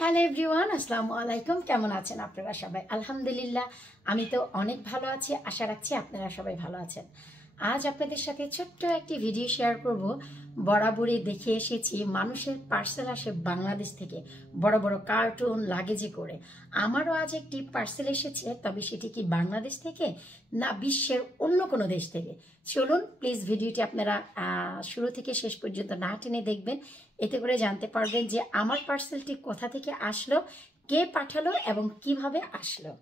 Hello everyone, আসসালামু আলাইকুম। কেমন আছেন আপনারা সবাই? আলহামদুলিল্লাহ, আমি তো অনেক ভালো আছি। আশা রাখছি আপনারা সবাই ভালো আছেন। আজ আপনাদের সাথে ছোট্ট একটি ভিডিও শেয়ার করব। বরাবরই দেখে এসেছি মানুষের পার্সেল আসে বাংলাদেশ থেকে, বড় বড় কার্টুন লাগেজে করে। আমারও আজ একটি পার্সেল এসেছে, তবে সেটি কি বাংলাদেশ থেকে না বিশ্বের অন্য কোনো দেশ থেকে? চলুন প্লিজ ভিডিওটি আপনারা শুরু থেকে শেষ পর্যন্ত না টেনে দেখবেন। এতে করে জানতে পারবেন যে আমার পার্সেলটি কোথা থেকে আসলো, কে পাঠালো এবং কিভাবে আসলো।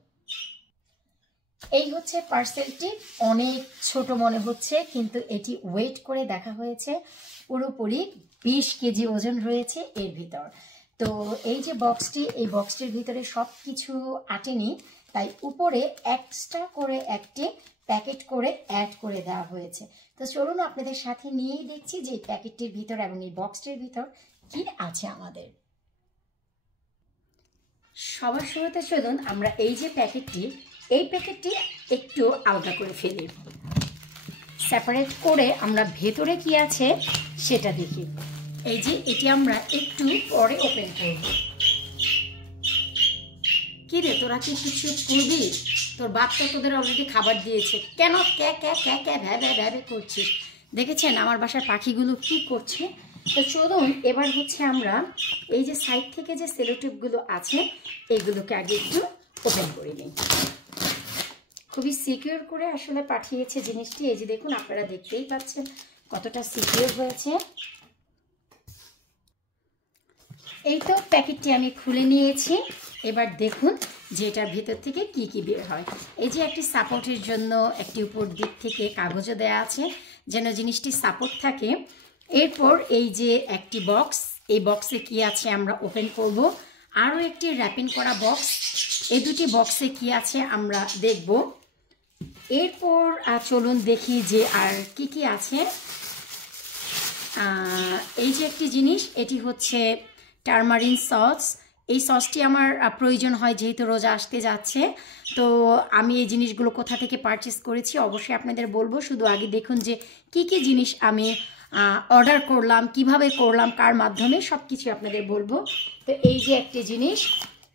এই হচ্ছে পার্সেলটি। অনেক ছোট মনে হচ্ছে, কিন্তু এটি ওয়েট করে দেখা হয়েছে পুরোপুরি 20 কেজি ওজন রয়েছে এর ভিতর। তো এই যে বক্সটি, এই বক্সটির ভিতরে সব কিছু আটেনি, তাই উপরে এক্সট্রা করে একটি প্যাকেট করে অ্যাড করে দেওয়া হয়েছে। তো চলুন আপনাদের সাথে নিয়েই দেখছি যে এই প্যাকেটটির ভিতর এবং এই বক্সটির ভিতর কি আছে আমাদের। সবার শুরুতে চলুন আমরা এই যে প্যাকেটটি, এই প্যাকেটটি একটু আলাদা করে ফেলি, সেপারেট করে আমরা ভেতরে কি আছে সেটা দেখি। এই যে এটি আমরা একটু পরে ওপেন করব। কি রে, তোরা কি কিছু করবি? তোর বাপ তো তোদের অলরেডি খাবার দিয়েছে, কেন ক্যা ক্যা ক্যা ক্যা ভ্যা ভ্যা ভ্যা করছিস? দেখেছেন আমার বাসার পাখিগুলো কি করছে? তো চলুন এবার হচ্ছে আমরা এই যে সাইড থেকে যে সেলোটেপগুলো আছে এগুলোকে আগে একটু ওপেন করে নিই। খুবই সিকিউর করে আসলে পাঠিয়েছে জিনিসটি। এই যে দেখুন, আপনারা দেখতেই পাচ্ছেন কতটা সিকিউর হয়েছে। এই তো প্যাকেটটি আমি খুলে নিয়েছি। এবার দেখুন যে এটার ভেতর থেকে কি কি বের হয়। এই যে একটি সাপোর্টের জন্য একটি উপর দিক থেকে কাগজও দেওয়া আছে যেন জিনিসটি সাপোর্ট থাকে। এরপর এই যে একটি বক্স, এই বক্সে কি আছে আমরা ওপেন করব। আরও একটি র্যাপিং করা বক্স, এই দুটি বক্সে কি আছে আমরা দেখব। এরপর চলুন দেখি যে আর কি কি আছে। এই যে একটি জিনিস, এটি হচ্ছে টারমারিন সস। এই সসটি আমার প্রয়োজন হয় যেহেতু রোজা আসতে যাচ্ছে। তো আমি এই জিনিসগুলো কোথা থেকে পারচেস করেছি অবশ্যই আপনাদের বলবো। শুধু আগে দেখুন যে কি কি জিনিস আমি অর্ডার করলাম, কিভাবে করলাম, কার মাধ্যমে, সব কিছু আপনাদের বলবো। তো এই যে একটি জিনিস।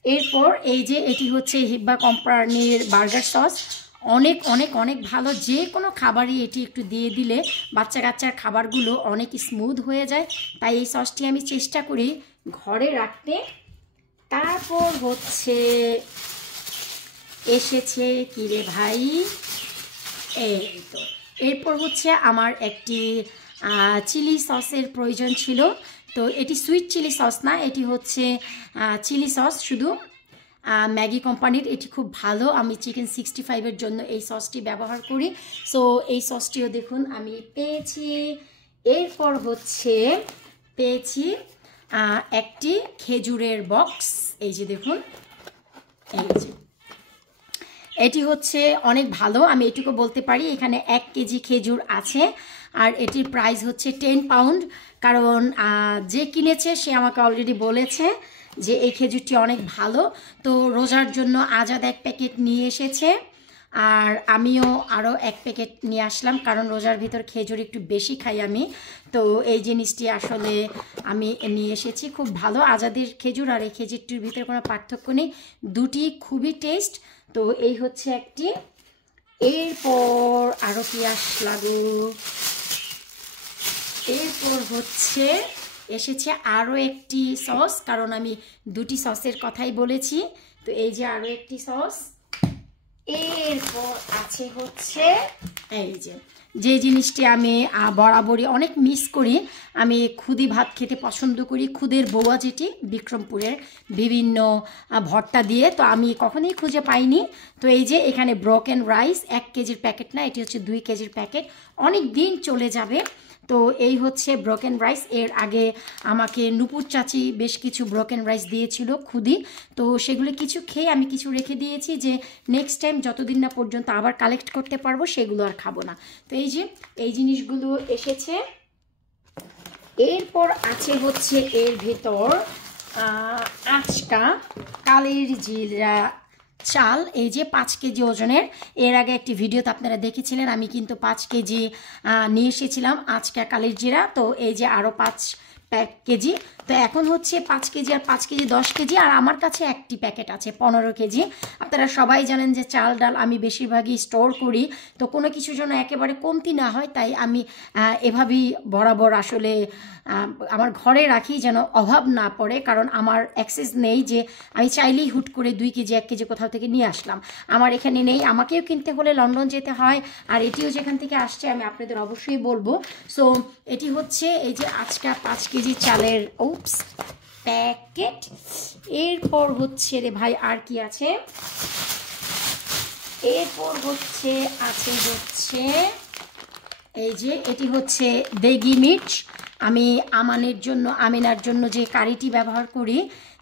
এরপর এই যে এটি হচ্ছে হিব্বা কোম্পানির বার্গার সস। অনেক অনেক অনেক ভালো। যে কোনো খাবারই এটি একটু দিয়ে দিলে বাচ্চা কাচ্চার খাবারগুলো অনেক স্মুথ হয়ে যায়, তাই এই সসটি আমি চেষ্টা করি ঘরে রাখতে। তারপর হচ্ছে এসেছে কি রে ভাই, এই তো। এরপর হচ্ছে আমার একটি চিলি সসের প্রয়োজন ছিল। তো এটি সুইট চিলি সস না, এটি হচ্ছে চিলি সস শুধু, ম্যাগি কোম্পানির। এটি খুব ভালো, আমি চিকেন 65-এর জন্য এই সসটি ব্যবহার করি। সো এই সসটিও দেখুন আমি পেয়েছি। এরপর হচ্ছে পেয়েছি একটি খেজুরের বক্স। এই যে দেখুন, এই যে এটি হচ্ছে অনেক ভালো, আমি এটুকু বলতে পারি। এখানে 1 কেজি খেজুর আছে আর এটির প্রাইস হচ্ছে 10 পাউন্ড। কারণ যে কিনেছে সে আমাকে অলরেডি বলেছে যে এই খেজুরটি অনেক ভালো। তো রোজার জন্য আজাদ 1 প্যাকেট নিয়ে এসেছে, আর আমিও আরও 1 প্যাকেট নিয়ে আসলাম, কারণ রোজার ভিতর খেজুর একটু বেশি খাই আমি। তো এই জিনিসটি আসলে আমি নিয়ে এসেছি। খুব ভালো আজাদের খেজুর আর এই খেজুরটির ভিতরে কোনো পার্থক্য নেই, দুটি খুবই টেস্ট। তো এই হচ্ছে একটি। এরপর আরও কি আসলাগো, এরপর হচ্ছে এসেছে আরও একটি সস, কারণ আমি দুটি সসের কথাই বলেছি। তো এই যে আরও একটি সস। এরপর আছে হচ্ছে এই যে জিনিসটি আমি বরাবরই অনেক মিস করি, আমি খুদি ভাত খেতে পছন্দ করি। খুদের বউয়া, যেটি বিক্রমপুরের বিভিন্ন ভর্তা দিয়ে, তো আমি কখনোই খুঁজে পাইনি। তো এই যে এখানে ব্রোকেন রাইস, 1 কেজির প্যাকেট না, এটি হচ্ছে 2 কেজির প্যাকেট, অনেক দিন চলে যাবে। তো এই হচ্ছে ব্রোকেন রাইস। এর আগে আমাকে নুপুর চাচি বেশ কিছু ব্রোকেন রাইস দিয়েছিল খুদি, তো সেগুলো কিছু খেয়ে আমি কিছু রেখে দিয়েছি যে নেক্সট টাইম যতদিন না পর্যন্ত আবার কালেক্ট করতে পারবো সেগুলো আর খাবো না। তো এই যে এই জিনিসগুলো এসেছে। এরপর আছে হচ্ছে এর ভেতর আজকা কালের জিরা চাল, এই যে 5 কেজি ওজনের। এর আগে একটি ভিডিওতে আপনারা দেখেছিলেন আমি কিন্তু 5 কেজি নিয়ে এসেছিলাম আজকা কালের জিরা। তো এই যে আরও 5 কেজি। তো তো এখন হচ্ছে 5 কেজি আর 5 কেজি 10 কেজি, আর আমার কাছে একটি প্যাকেট আছে 15 কেজি। আপনারা সবাই জানেন যে চাল ডাল আমি বেশিরভাগই স্টোর করি, তো কোনো কিছুর জন্য একেবারে কমতি না হয়, তাই আমি এভাবেই বরাবর আসলে আমার ঘরে রাখি যেন অভাব না পড়ে, কারণ আমার অ্যাক্সেস নেই যে আমি চাইলেই হুট করে 2 কেজি 1 কেজি কোথাও থেকে নিয়ে আসলাম, আমার এখানে নেই, আমাকেও কিনতে হলে লন্ডন যেতে হয়। আর এটিও যেখান থেকে আসছে আমি আপনাদের অবশ্যই বলবো। সো এটি হচ্ছে এই যে আজকে 5 কেজি চালের প্যাকেট। এরপর হচ্ছে রে ভাই আর কি আছে, এরপর হচ্ছে এই যে এটি হচ্ছে দেগি মির্চ। আমি আমিনার জন্য যে কারিটি ব্যবহার করি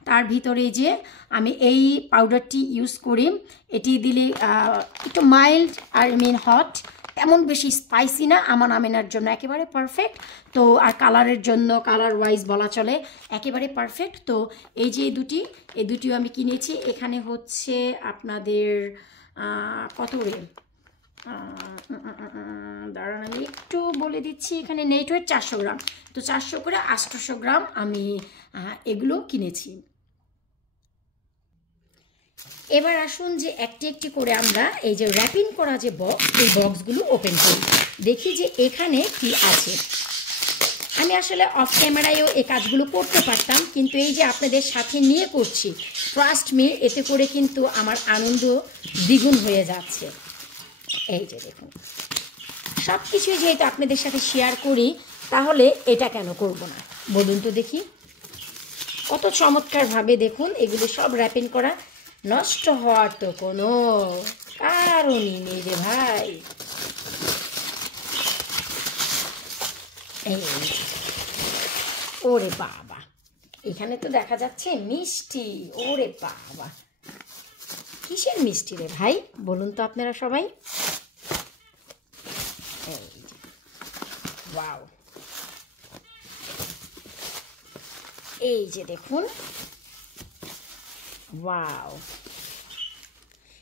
তার ভিতরে যে আমি এই পাউডারটি ইউজ করি, এটি দিলে একটু মাইল্ড আর হট, তেমন বেশি স্পাইসি না, আমার আমিনার জন্য একেবারে পারফেক্ট। তো আর কালারের জন্য কালার ওয়াইজ বলা চলে একেবারে পারফেক্ট। তো এই যে এই দুটিও আমি কিনেছি। এখানে হচ্ছে আপনাদের কত রে, দাঁড়ান আমি একটু বলে দিচ্ছি, এখানে নেট ওয়েট 400 গ্রাম, তো 400 করে 800 গ্রাম আমি এগুলো কিনেছি। এবার আসুন যে একটি একটি করে আমরা এই যে র্যাপিং করা যে বক্স, এই বক্সগুলো ওপেন করি, দেখি যে এখানে কি আছে। আমি আসলে অফ ক্যামেরায়ও এই কাজগুলো করতে পারতাম, কিন্তু এই যে আপনাদের সাথে নিয়ে করছি, ট্রাস্ট মি, এতে করে কিন্তু আমার আনন্দ দ্বিগুণ হয়ে যাচ্ছে। এই যে দেখুন, সব কিছুই যেহেতু আপনাদের সাথে শেয়ার করি, তাহলে এটা কেন করব না বলুন তো দেখি। কত চমৎকারভাবে দেখুন এগুলো সব র্যাপিং করা, নষ্ট হওয়ার তো কোনো কারণই নেই রে ভাই। এই ওরে বাবা, এখানে তো দেখা যাচ্ছে মিষ্টি, ওরে বাবা কিসের মিষ্টি রে ভাই বলুন তো আপনারা সবাই। ওয়াও, এই যে দেখুন, ওয়াও,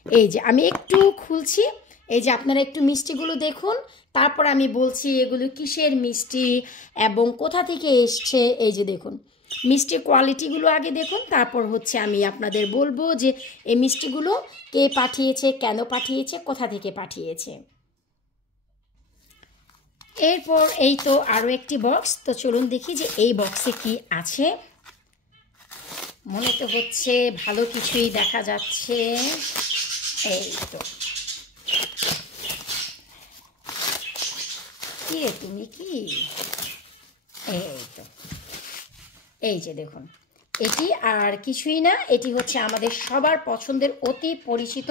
এই যে আমি একটু খুলছি, এই যে আপনারা একটু মিষ্টিগুলো দেখুন, তারপর আমি বলছি এগুলো কিসের মিষ্টি এবং কোথা থেকে এসছে। এই যে দেখুন মিষ্টির কোয়ালিটিগুলো আগে দেখুন, তারপর হচ্ছে আমি আপনাদের বলবো যে এই মিষ্টিগুলো কে পাঠিয়েছে, কেন পাঠিয়েছে, কোথা থেকে পাঠিয়েছে। এরপর এই তো আরও একটি বক্স, তো চলুন দেখি যে এই বক্সে কি আছে। মনে তো হচ্ছে ভালো কিছুই দেখা যাচ্ছে। এই তো, কি রে তুমি কি, এই তো, এই যে দেখুন, এটি আর কিছুই না, এটি হচ্ছে আমাদের সবার পছন্দের অতি পরিচিত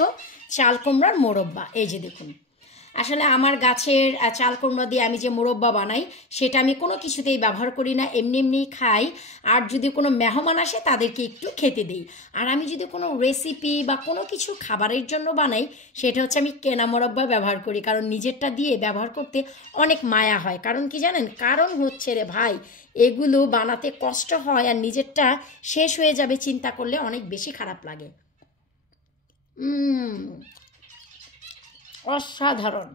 চাল কুমড়ার মোরব্বা। এই যে দেখুন, আসলে আমার গাছের চাল কুমড়া দিয়ে আমি যে মোরব্বা বানাই সেটা আমি কোনো কিছুতেই ব্যবহার করি না, এমনি এমনিই খাই। আর যদি কোনো মেহমান আসে তাদেরকে একটু খেতে দিই। আর আমি যদি কোনো রেসিপি বা কোনো কিছু খাবারের জন্য বানাই, সেটা হচ্ছে আমি কেনা মোরব্বা ব্যবহার করি, কারণ নিজেরটা দিয়ে ব্যবহার করতে অনেক মায়া হয়। কারণ কি জানেন, কারণ হচ্ছে রে ভাই এগুলো বানাতে কষ্ট হয়, আর নিজেরটা শেষ হয়ে যাবে চিন্তা করলে অনেক বেশি খারাপ লাগে। অসাধারণ।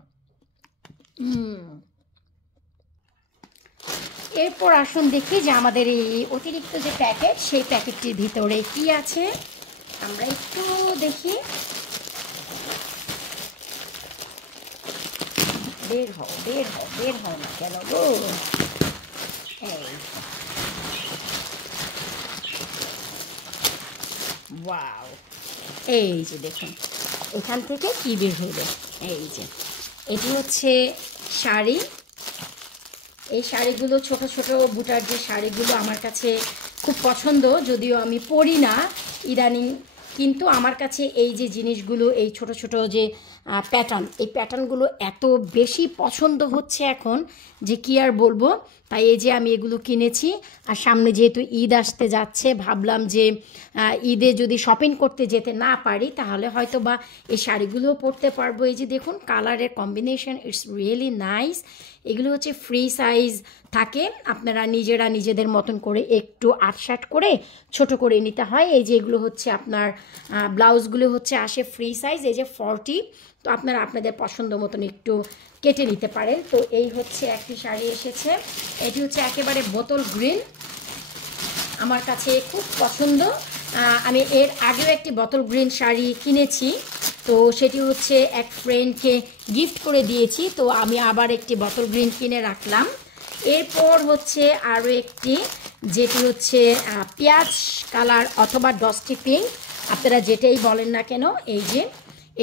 এরপর আসুন দেখি যে আমাদের এই অতিরিক্ত যে প্যাকেট, সেই প্যাকেটটির ভিতরে কি আছে আমরা একটু দেখি। বের হও বের হও বের হও না কেন গো। ওয়াও, এই যে দেখুন এখান থেকে কি বের হলো। এই যে এটি হচ্ছে শাড়ি, এই শাড়িগুলো ছোট ছোট বুটার যে শাড়িগুলো আমার কাছে খুব পছন্দ, যদিও আমি পরি না ইদানিং, কিন্তু আমার কাছে এই যে জিনিসগুলো, এই ছোট ছোট যে প্যাটার্ন, এই প্যাটার্নগুলো এত বেশি পছন্দ হচ্ছে এখন যে কি আর বলবো। তাই এই যে আমি এগুলো কিনেছি। আর সামনে যেহেতু ঈদ আসতে যাচ্ছে, ভাবলাম যে ঈদে যদি শপিং করতে যেতে না পারি তাহলে হয়তো বা এই শাড়িগুলোও পরতে পারবো। এই যে দেখুন কালারের কম্বিনেশন, ইটস রিয়েলি নাইস। এগুলো হচ্ছে ফ্রি সাইজ থাকে, আপনারা নিজেরা নিজেদের মতন করে একটু আটসাট করে ছোট করে নিতে হয়। এই যে এগুলো হচ্ছে আপনার ব্লাউজগুলো হচ্ছে আসে ফ্রি সাইজ, এই যে 40, তো আপনারা আপনাদের পছন্দ মতন একটু কেটে নিতে পারেন। তো এই হচ্ছে একটি শাড়ি এসেছে, এটি হচ্ছে একেবারে বোতল গ্রিন। আমার কাছে খুব পছন্দ। আমি এর আগেও একটি বটল গ্রিন শাড়ি কিনেছি, তো সেটি হচ্ছে এক ফ্রেন্ডকে গিফট করে দিয়েছি, তো আমি আবার একটি বটল গ্রিন কিনে রাখলাম। এরপর হচ্ছে আরও একটি, যেটি হচ্ছে পেঁয়াজ কালার অথবা ডস্টি পিঙ্ক, আপনারা যেটাই বলেন না কেন। এই যে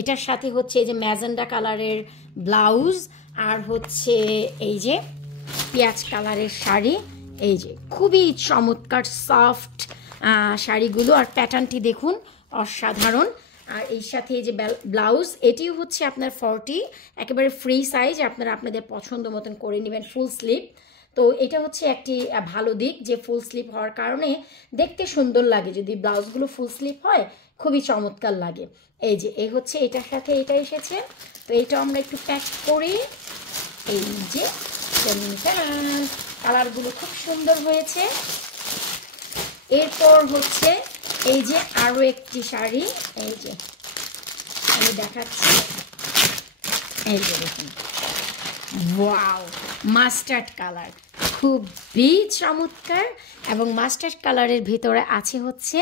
এটার সাথে হচ্ছে এই যে ম্যাজেন্ডা কালারের ব্লাউজ, আর হচ্ছে এই যে পেঁয়াজ কালারের শাড়ি। এই যে খুবই চমৎকার সফট শাড়িগুলো, আর প্যাটার্নটি দেখুন অসাধারণ। আর এই সাথে এই যে ব্লাউজ, এটিও হচ্ছে আপনার 40, একেবারে ফ্রি সাইজ, আপনারা আপনাদের পছন্দ মতন করে নেবেন, ফুল স্লিভ। তো এটা হচ্ছে একটি ভালো দিক যে ফুল স্লিভ হওয়ার কারণে দেখতে সুন্দর লাগে, যদি ব্লাউজগুলো ফুল স্লিভ হয় খুবই চমৎকার লাগে। এই যে এই হচ্ছে এটার সাথে এটা এসেছে, তো এটা আমরা একটু প্যাক করি। এই যে কালারগুলো খুব সুন্দর হয়েছে। এরপর হচ্ছে এই যে আরও একটি শাড়ি, এই যে আমি দেখাচ্ছি, এই যে দেখুন, ওয়াও, মাস্টার্ড কালার, খুবই চমৎকার। এবং মাস্টার্ড কালারের ভিতরে আছে হচ্ছে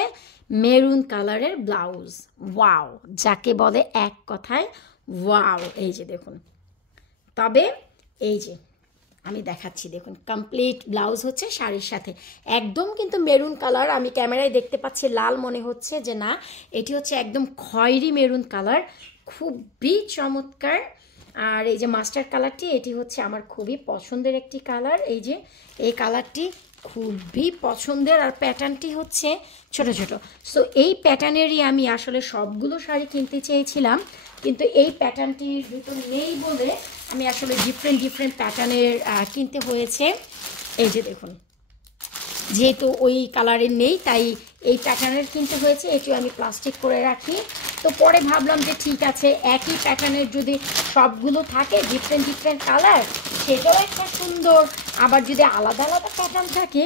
মেরুন কালারের ব্লাউজ। ওয়াও, যাকে বলে এক কথায় ওয়াও। এই যে দেখুন, তবে এই যে আমি দেখাচ্ছি, দেখুন কমপ্লিট ব্লাউজ হচ্ছে শাড়ির সাথে, একদম কিন্তু মেরুন কালার। আমি ক্যামেরায় দেখতে পাচ্ছি লাল মনে হচ্ছে, যে না, এটি হচ্ছে একদম খয়েরি মেরুন কালার, খুবই চমৎকার। আর এই যে মাস্টার্ড কালারটি, এটি হচ্ছে আমার খুবই পছন্দের একটি কালার। এই যে এই কালারটি খুবই পছন্দের, আর প্যাটার্নটি হচ্ছে ছোট ছোট। সো এই প্যাটার্নেরই আমি আসলে সবগুলো শাড়ি কিনতে চেয়েছিলাম, কিন্তু এই প্যাটার্নটির ভিতর নেই বলে আমি আসলে ডিফারেন্ট প্যাটার্নের কিনতে হয়েছে। এই যে দেখুন, যেহেতু ওই কালারের নেই তাই এই প্যাটার্নের কিনতে হয়েছে, এটিও আমি প্লাস্টিক করে রাখি। তো পরে ভাবলাম যে ঠিক আছে, একই প্যাটার্নের যদি সবগুলো থাকে ডিফারেন্ট কালার, সেটাও একটা সুন্দর, আবার যদি আলাদা আলাদা প্যাটার্ন থাকে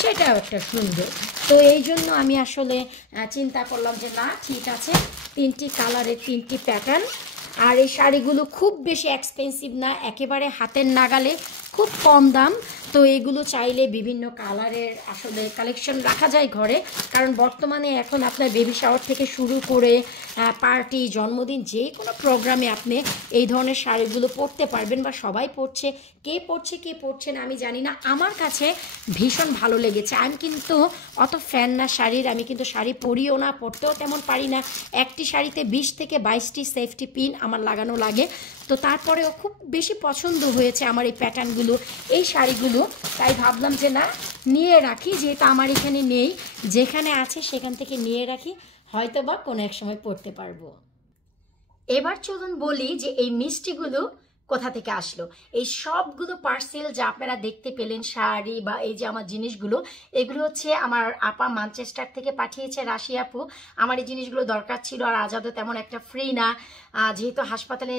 সেটাও একটা সুন্দর। তো এই জন্য আমি আসলে চিন্তা করলাম যে না, ঠিক আছে, 3টি কালারের 3টি প্যাটার্ন। আর এই শাড়িগুলো খুব বেশি এক্সপেন্সিভ না, একেবারে হাতের নাগালে, খুব কম দাম। তো এগুলো চাইলে বিভিন্ন কালারের আসলে কালেকশন রাখা যায় ঘরে, কারণ বর্তমানে এখন আপনার বেবি শাওয়ার থেকে শুরু করে পার্টি, জন্মদিন, যে কোনো প্রোগ্রামে আপনি এই ধরনের শাড়িগুলো পরতে পারবেন, বা সবাই পরছে। কে পরছে না আমি জানি না, আমার কাছে ভীষণ ভালো লেগেছে। আমি কিন্তু অত ফ্যান না শাড়ির, আমি কিন্তু শাড়ি পরিও না, পরতেও তেমন পারি না। একটি শাড়িতে 20 থেকে 22টি সেফটি পিন আমার লাগানো লাগে। তো তারপরেও খুব বেশি পছন্দ হয়েছে আমার এই প্যাটার্নগুলো, এই শাড়িগুলো, তাই ভাবলাম যে না, নিয়ে রাখি, যেটা আমার এখানে নেই, যেখানে আছে সেখান থেকে নিয়ে রাখি, হয়তো বা কোনো এক সময় পরতে পারবো। এবার চলুন বলি যে এই মিষ্টিগুলো কোথা থেকে আসলো। এই সবগুলো পার্সেল যা আপনারা দেখতে পেলেন, শাড়ি বা এই যে আমার জিনিসগুলো, এগুলো হচ্ছে আমার আপা ম্যানচেস্টার থেকে পাঠিয়েছে, রাশি আপু। আমার এই জিনিসগুলো দরকার ছিল, আর আজাদও তেমন একটা ফ্রি না, যেহেতু হাসপাতালে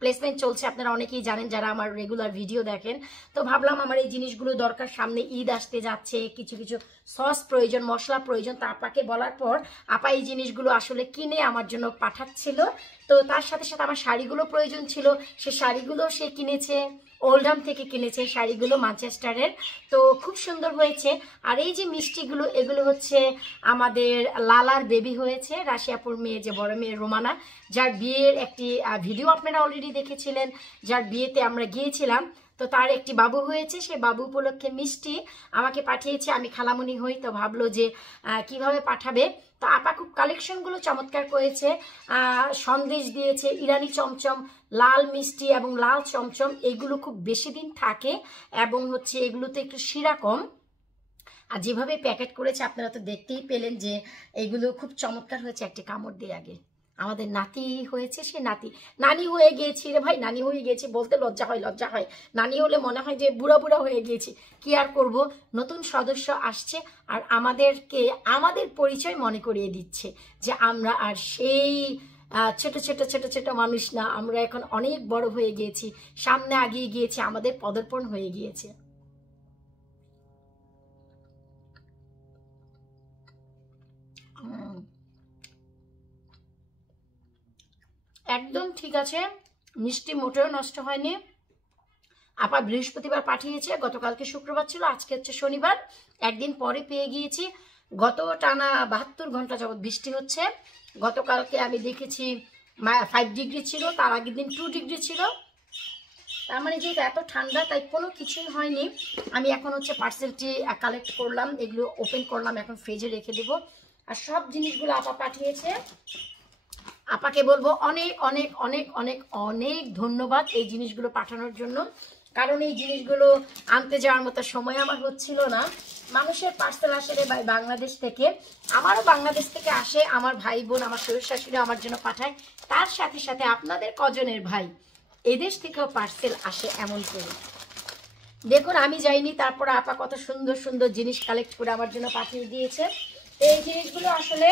প্লেসমেন্ট চলছে, আপনারা অনেকেই জানেন যারা আমার রেগুলার ভিডিও দেখেন। তো ভাবলাম আমার এই জিনিসগুলো দরকার, সামনে ঈদ আসতে যাচ্ছে, কিছু কিছু সস প্রয়োজন, মশলা প্রয়োজন। তা আপাকে বলার পর আপা এই জিনিসগুলো আসলে কিনে আমার জন্য পাঠাচ্ছিল। তো তার সাথে সাথে আমার শাড়িগুলো প্রয়োজন ছিল, সে শাড়িগুলো সে কিনেছে, ওল্ডহাম থেকে কিনেছে শাড়িগুলো ম্যানচেস্টারের। তো খুব সুন্দর হয়েছে। আর এই যে মিষ্টিগুলো, এগুলো হচ্ছে আমাদের লালার বেবি হয়েছে, রাশিয়াপুর মেয়ে, যে বড় মেয়ে রোমানা, যার বিয়ের একটি ভিডিও আপনারা অলরেডি দেখেছিলেন, যার বিয়েতে আমরা গিয়েছিলাম। তো তার একটি বাবু হয়েছে, সে বাবু উপলক্ষে মিষ্টি আমাকে পাঠিয়েছে। আমি খালামণি হই, তো ভাবলো যে কিভাবে পাঠাবে। তো আপা খুব কালেকশনগুলো চমৎকার করেছে, সন্দেশ দিয়েছে, ইরানি চমচম, লাল মিষ্টি এবং লাল চমচম, এগুলো খুব বেশি দিন থাকে, এবং হচ্ছে এগুলোতে একটু শিরা কম। আর যেভাবে প্যাকেট করেছে আপনারা তো দেখতেই পেলেন যে এগুলো খুব চমৎকার হয়েছে। একটি কামড় দিয়ে আগে, আমাদের নাতি হয়েছে, সে নানি হয়ে গিয়েছি রে ভাই, নানি হয়ে গিয়েছি বলতে লজ্জা হয়। নানি হলে মনে হয় যে বুড়া হয়ে গিয়েছি, কি আর করব, নতুন সদস্য আসছে আর আমাদেরকে আমাদের পরিচয় মনে করিয়ে দিচ্ছে যে আমরা আর সেই ছোট মানুষ না, আমরা এখন অনেক বড় হয়ে গিয়েছি, সামনে আগিয়ে গিয়েছি, আমাদের পদার্পণ হয়ে গিয়েছে। একদম ঠিক আছে, মিষ্টি মোটেও নষ্ট হয়নি। আপা বৃহস্পতিবার পাঠিয়েছে, গতকালকে শুক্রবার ছিল, আজকে হচ্ছে শনিবার, একদিন পরে পেয়ে গিয়েছি। গত টানা 72 ঘন্টা যাবৎ বৃষ্টি হচ্ছে। গতকালকে আমি দেখেছি 5 ডিগ্রি ছিল, তার আগের দিন 2 ডিগ্রি ছিল। তার মানে যেহেতু এত ঠান্ডা, তাই কোনো কিছুই হয়নি। আমি এখন হচ্ছে পার্সেলটি কালেক্ট করলাম, এগুলো ওপেন করলাম, এখন ফ্রিজে রেখে দেবো। আর সব জিনিসগুলো আপা পাঠিয়েছে, আপাকে বলবো অনেক অনেক অনেক অনেক অনেক ধন্যবাদ এই জিনিসগুলো পাঠানোর জন্য। কারণ এই জিনিসগুলো আনতে যাওয়ার মতো সময় আমার হচ্ছিল না। মানুষের পার্সেল আসে রে ভাই বাংলাদেশ থেকে, আমারও বাংলাদেশ থেকে আসে, আমার ভাই বোন আমার শ্বশুর শাশুড়ি আমার জন্য পাঠায়, তার সাথে সাথে আপনাদের কজনের ভাই এদেশ থেকেও পার্সেল আসে। এমন করে দেখুন আমি যাইনি, তারপর আপা কত সুন্দর সুন্দর জিনিস কালেক্ট করে আমার জন্য পাঠিয়ে দিয়েছে। এই জিনিসগুলো আসলে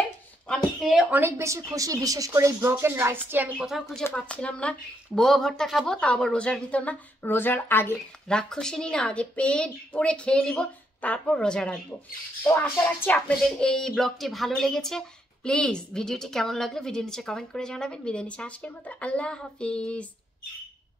আমি পেয়ে অনেক বেশি খুশি। বিশেষ করে এই ব্রোকেন রাইসটি আমি কোথাও খুঁজে পাচ্ছিলাম না। বোয়া ভর্তা খাবো, তা আবার রোজার ভিতর না, রোজার আগে। রাক্ষসিনী না, আগে পেট পরে খেয়ে নিব, তারপর রোজা রাখবো। তো আশা রাখছি আপনাদের এই ব্লগটি ভালো লেগেছে। প্লিজ ভিডিওটি কেমন লাগলো ভিডিও নিচে কমেন্ট করে জানাবেন। বিদায় নিচ্ছে আজকের মতো, আল্লাহ হাফিজ।